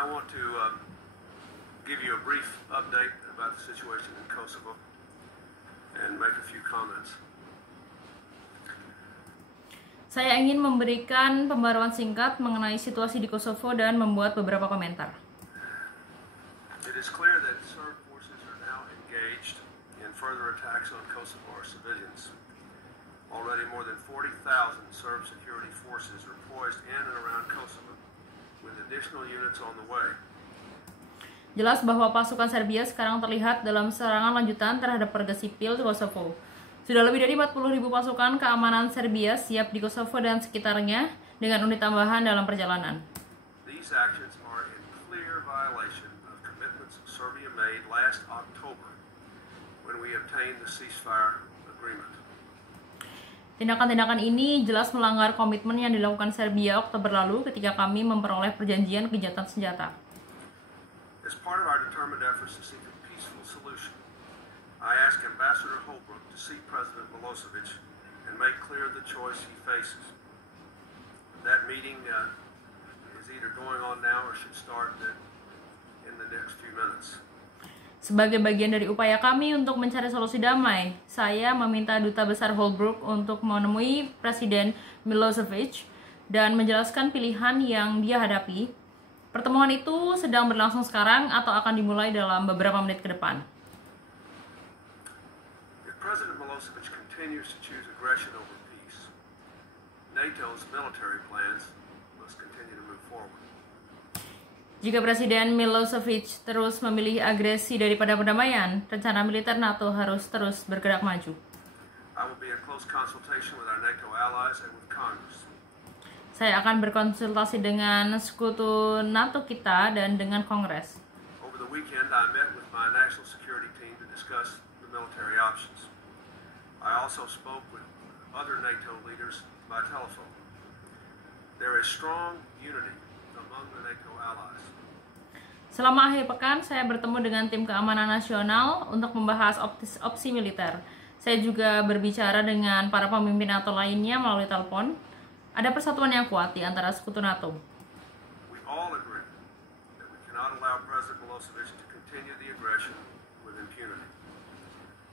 I want to give you a brief update about the situation in Kosovo and make a few comments. Saya ingin memberikan pembaruan singkat mengenai situasi di Kosovo dan membuat beberapa komentar. It is clear that Serb forces are now engaged in further attacks on Kosovar civilians. Already more than 40,000 Serb security forces are poised in and around Kosovo, with additional units on the way. Jelas bahwa pasukan Serbia sekarang terlihat dalam serangan lanjutan terhadap warga sipil di Kosovo. Sudah lebih dari 40.000 pasukan keamanan Serbia siap di Kosovo dan sekitarnya dengan unit tambahan dalam perjalanan. These actions are in clear violation of commitments Serbia made last October when we obtained the ceasefire agreement. Tindakan-tindakan ini jelas melanggar komitmen yang dilakukan Serbia Oktober lalu ketika kami memperoleh perjanjian gencatan senjata. As part of our determined efforts to seek a peaceful solution, I asked Ambassador Holbrooke to see President Milosevic and make clear the choice he faces. That meeting is either going on now or should start in the next few minutes. Sebagai bagian dari upaya kami untuk mencari solusi damai, saya meminta Duta Besar Holbrooke untuk menemui Presiden Milosevic dan menjelaskan pilihan yang dia hadapi. Pertemuan itu sedang berlangsung sekarang atau akan dimulai dalam beberapa menit ke depan. If President Milosevic continues to choose aggression over peace, NATO's military plans must continue to move forward. Jika Presiden Milosevic terus memilih agresi daripada perdamaian, rencana militer NATO harus terus bergerak maju. I will be in close consultation with our NATO allies and with Congress. Saya akan berkonsultasi dengan sekutu NATO kita dan dengan Kongres. Over the weekend, I met with my national security team to discuss the military options. I also spoke with other NATO leaders by telephone. There is strong unity among the NATO allies. Selama akhir pekan, saya bertemu dengan tim keamanan nasional untuk membahas opsi militer. Saya juga berbicara dengan para pemimpin NATO lainnya melalui telepon. Ada persatuan yang kuat di antara sekutu NATO. We all agree that we cannot allow President Milosevic to continue the aggression with impunity.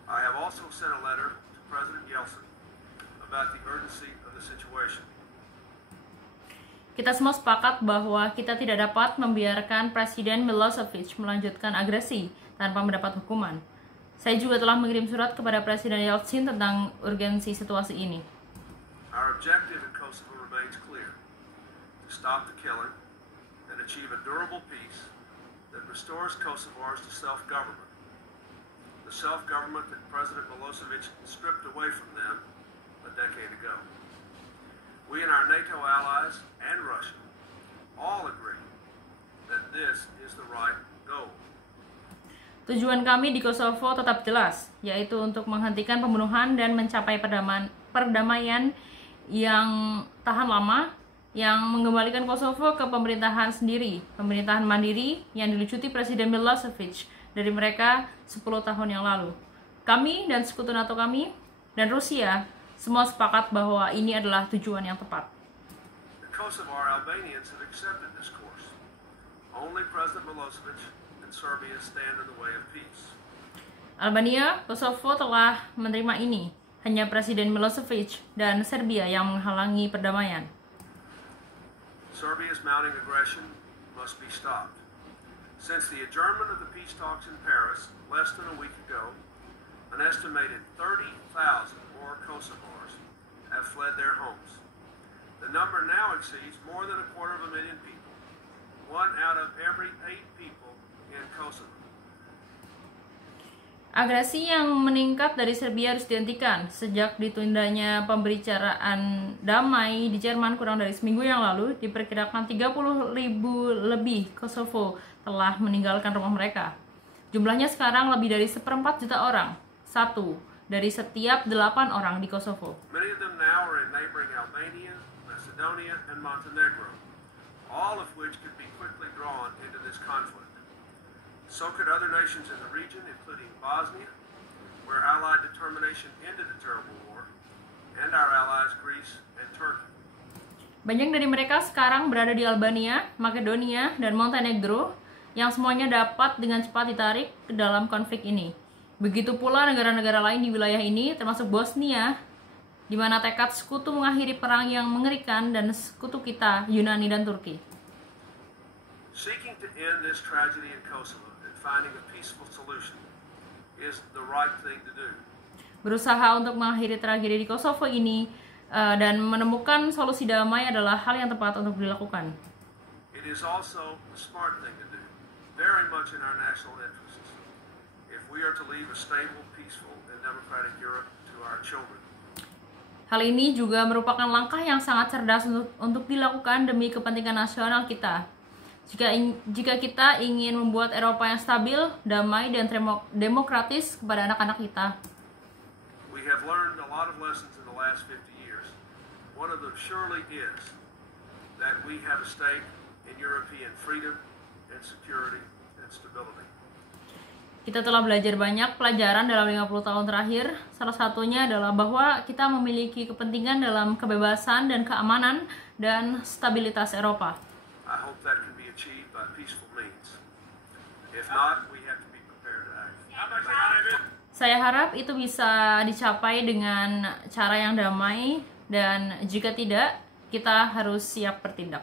I have also sent a letter to President Yeltsin about the urgency of the situation. Kita semua sepakat bahwa kita tidak dapat membiarkan Presiden Milosevic melanjutkan agresi tanpa mendapat hukuman. Saya juga telah mengirim surat kepada Presiden Yeltsin tentang urgensi situasi ini. Our objective in Kosovo remains clear: to stop the killing and achieve a durable peace that restores Kosovars to self-government. The self-government that President Milosevic stripped away from them a decade ago. We and our NATO allies and Russia all agree that this is the right goal. Tujuan kami di Kosovo tetap jelas, yaitu untuk menghentikan pembunuhan dan mencapai perdamaian yang tahan lama, yang mengembalikan Kosovo ke pemerintahan sendiri, pemerintahan mandiri yang dilucuti Presiden Milosevic dari mereka 10 tahun yang lalu. Kami dan sekutu NATO kami dan Rusia semua sepakat bahwa ini adalah tujuan yang tepat. The Kosovar Albanians have accepted this course. Only President Milosevic and Serbia stand in the way of peace. Albania, Kosovo telah menerima ini. Hanya Presiden Milosevic dan Serbia yang menghalangi perdamaian. Serbia's mounting aggression must be stopped. Since the adjournment of the peace talks in Paris less than a week ago, an estimated 30,000 more Kosovars have fled their homes. The number now exceeds more than 250,000 people, 1 out of every 8 people in Kosovo. Agresi yang meningkat dari Serbia harus dihentikan. Sejak ditundanya pembicaraan damai di Jerman kurang dari seminggu yang lalu, diperkirakan 30.000 lebih Kosovo telah meninggalkan rumah mereka. Jumlahnya sekarang lebih dari 1/4 juta orang, 1 dari setiap 8 orang di Kosovo. Many of them now are in neighboring Albania, Macedonia, and Montenegro, all of which could be quickly drawn into this conflict. So could other nations in the region, including Bosnia, where Allied determination ended the terrible war, and our allies Greece and Turkey. Banyak dari mereka sekarang berada di Albania, Makedonia, dan Montenegro yang semuanya dapat dengan cepat ditarik ke dalam konflik ini. Begitu pula negara-negara lain di wilayah ini, termasuk Bosnia, di mana tekad sekutu mengakhiri perang yang mengerikan dan sekutu kita, Yunani dan Turki. Seeking to end this tragedy in Kosovo and finding a peaceful solution is the right thing to do. Berusaha untuk mengakhiri tragedi di Kosovo ini dan menemukan solusi damai adalah hal yang tepat untuk dilakukan. It is also a smart thing to do, very much in our national interests, if we are to leave a stable, peaceful, and democratic Europe to our children. Hal ini juga merupakan langkah yang sangat cerdas untuk dilakukan demi kepentingan nasional kita. Jika kita ingin membuat Eropa yang stabil, damai, dan demokratis kepada anak-anak kita. We have learned a lot of lessons in the last 50 years. One of them surely is that we have a stake in European freedom and security and stability. Kita telah belajar banyak pelajaran dalam 50 tahun terakhir. Salah satunya adalah bahwa kita memiliki kepentingan dalam kebebasan dan keamanan dan stabilitas Eropa. I hope that can be achieved by peaceful means. If not, we have to be prepared to act. Saya harap itu bisa dicapai dengan cara yang damai, dan jika tidak, kita harus siap bertindak.